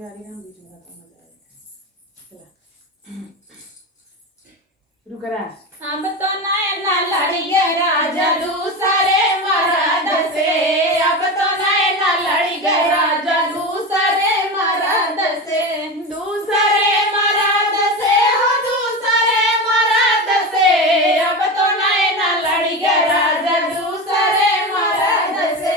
कोई आ रही है बीच में तो मजा आएगा। शुरू करा। अब तो नैना लड़ी गे राजा दूसरे मर्द से, अब तो नैना लड़ी गे राजा दूसरे मर्द से, दूसरे मर्द से हो दूसरे मर्द से, अब तो नैना लड़ी गे राजा दूसरे मर्द से,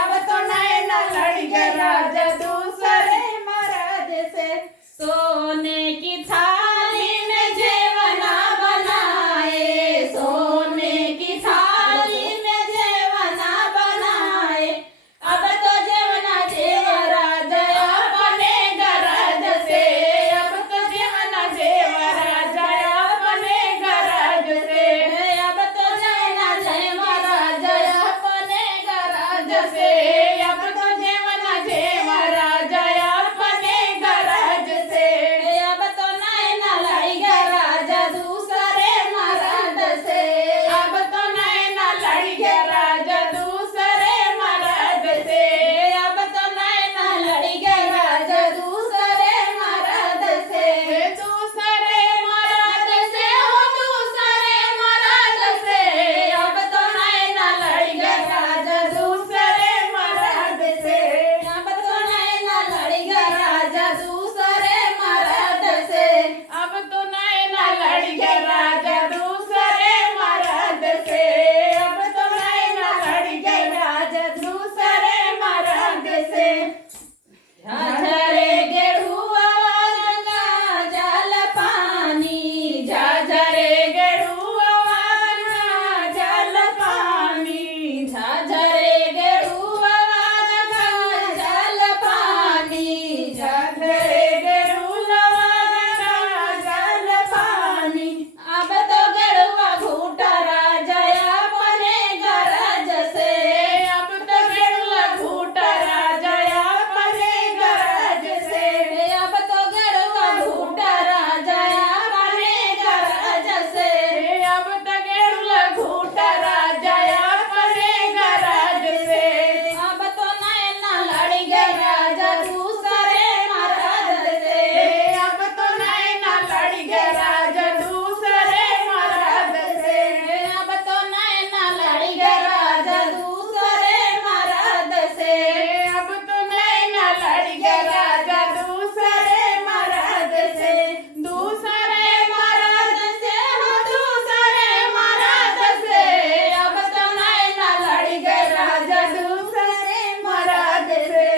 अब तो नैना लड़ी गे राजा दूसरे मर्द से। सोने की थाली में जेवना बनाए, सोने की थाली में जेवना बनाए, अब तो जेवना जेवराजा अपने गरज से, अब तो जेवना जेवराजा अपने गरज से, अब तो जेवना जेवराजा अपने गरज से, अब तो जेवना जेवराजा अपने गरज से, अब तो नैना लड़ी गे राजा दूसरे मर्द से, अब तो नैना लड़ी गे राजा दूसरे मर्द से, अब तो नैना लड़ी गे राजा दूसरे मर्द से, दूसरे मर्द से हो दूसरे मर्द से, अब तो नैना लड़ी गे राजा दूसरे मर्द से, अब तो नैना लड़ी गे राजा दूसरे मर्द से, अब तो नैना लड़ी गे राजा दूसरे मर्द से, अब तो नैना लड़ी गे राजा दूसरे मर्द से। झाझरे गेड़ुआ गंगा जल पानी, झाझरे गेड़ुआ गंगा जल पानी, झाझरे गेड़ुआ गंगा जल पानी, झाझरे गेड़ुआ गंगा जल पानी, अब तो गेड़ुआ घूटा राजा अपने गरज से, अब तो गेड़ुआ घूटा राजा अपने गरज से, अब तो गेड़ुआ घूटा राजा अपने गरज से, अब तो गेड़ुआ घूटा राजा अपने गरज से, अब तो नैना लड़ी गे राजा दूसरे मर्द से, अब तो नैना लड़ी गे राजा दूसरे मर्द से, अब तो नैना लड़ी गे राजा दूसरे मर्द से, अब तो नैना लड़ी गे राजा दूसरे मर्द से, दूसरे मर्द से हो दूसरे मर्द से, अब तो नैना लड़ी गे राजा दूसरे मर्द से,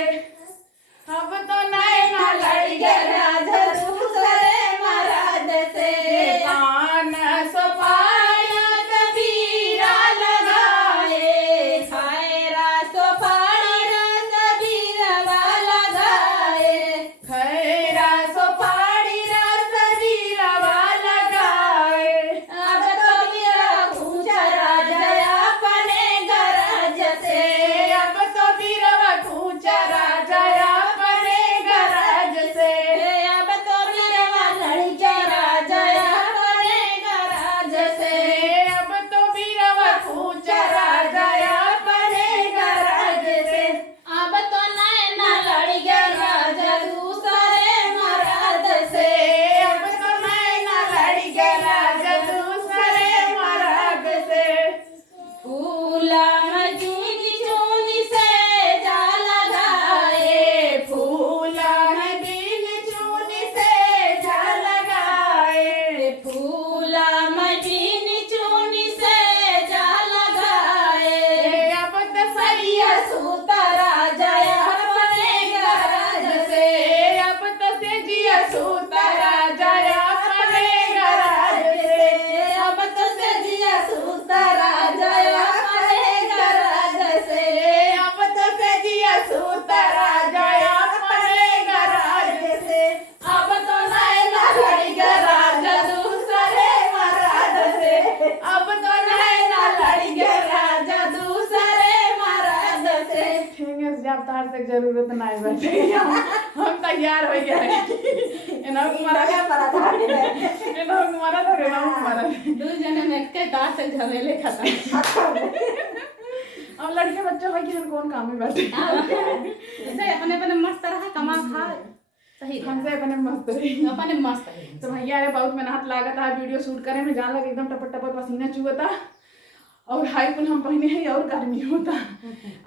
अब तो नैना लड़ी गे राजा दूसरे मर्द से। पान सुपारी कबीरा लगाए, खैरा सुपारी कबीरवा लगाए, खैरा सुपारी कबीरवा लगाए, अब तो बीरा पूजा राजा अपने गरज से, अब तो बीरवा पूजा राजा अपने गरज से, अब तो बीरवा लड़ी गे राजा अपने गरज से, अब तो बीरवा पूजा राजा अपने गरज से, अब तो नैना लड़ी गे राजा दूसरे मर्द से, अब तो नैना लड़ी गे राजा दूसरे मर्द से। फूला मजूनी चूनी से जा लगाए, फूला मजूनी चूनी से जा लगाए, फूला मजूनी चूनी से जा लगाए, अब तो सरिया सूता राजा अपने गरज से, अब तो सेजिया सूता राजा अपने गरज से, अब तो सेजिया सूता राजा अपने गरज से, अब तो सेजिया सूता राजा अपने गरज से, अब तो नैना लड़ी गे राजा दूसरे मर्द से, अब तो नैना लड़ी गे राजा दूसरे मर्द से। ठीक है जब तार से जरूरत नहीं बैठे हम तैयार हो गए एना कुमारा का परा था एना कुमारा तो रे कुमारा दो जने में के तार से झमेले खत्म। अब लड़के बच्चों भाई की कौन काम में बैठे ऐसे अपने अपने मस्त रहा कमा खा सही रहा। हमसे अपने मस्त रही। अपने मस्त है। तो भैया अरे बहुत मेहनत लागत है वीडियो शूट करे में, जान लगे एकदम टपट टपट पसीना चुहता और हाई कुल हम पहने हैं और गर्मी होता।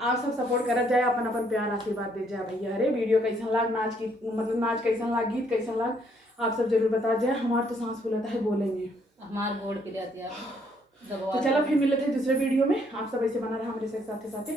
आप सब सपोर्ट करत जाए, अपन अपन प्यार आशीर्वाद दे जाए भैया। अरे वीडियो कैसन लाग, नाच की मतलब नाच कैसन लाग, गीत कैसन लाग, आप सब जरूर बता जाए। हमार तो सांस फूलता है बोलेंगे, हमार गोड़ पिला दिया। तो चलो फिर मिलते हैं दूसरे वीडियो में। आप सब ऐसे बना रहे हमारे साथ साथे साथे।